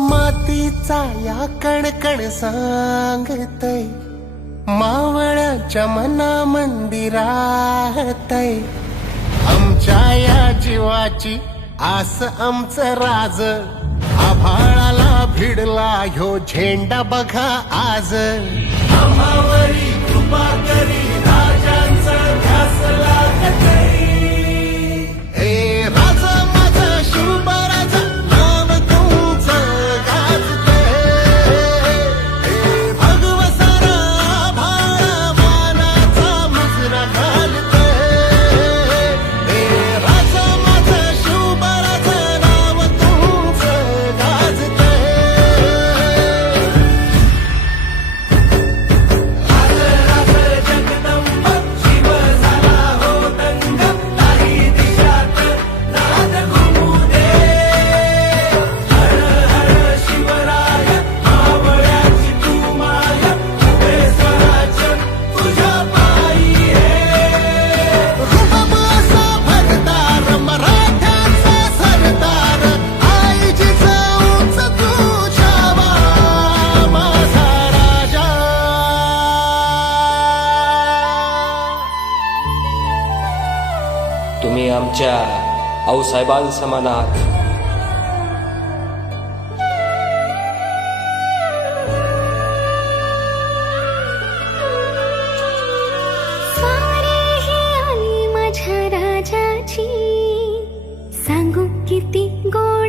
मातीचा या कणकण सांगतय. मावळ्याच्या मना मंदिरातय आमच्या या जीवाची आस आमचं राज. आभाळाला भिडला ह्यो झेंडा बघा आज. तुम्ही आमच्या आऊसाहेबांसमान आहात माझ्या राजाची. सांगू किती गोड